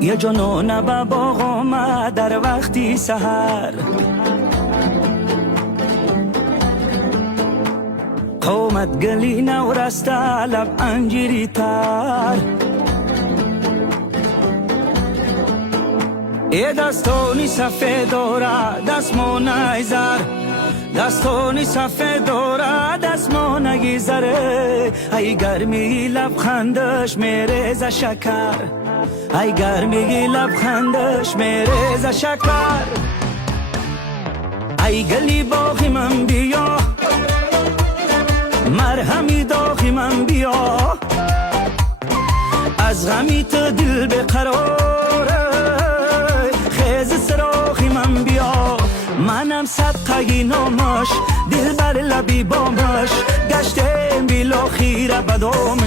یه جنون به باغ آمد در وقتی سحر، قومت گلی نو رسته لب انجیری تر. ای دستانی سفید داره دستمونه زر، دستانی سفید داره دستمونه زره. ای گرمی لبخندش میریز شکر، ای گرمی لبخندش میریز شکر. ای گلی باغی من بیا، مرهمی داغی من بیا. از غمی تو دل بقراره، خیز سراخی من بیا. منم صدقه نامش، دل بر لبی بامش، گشتم بیل خیره بدام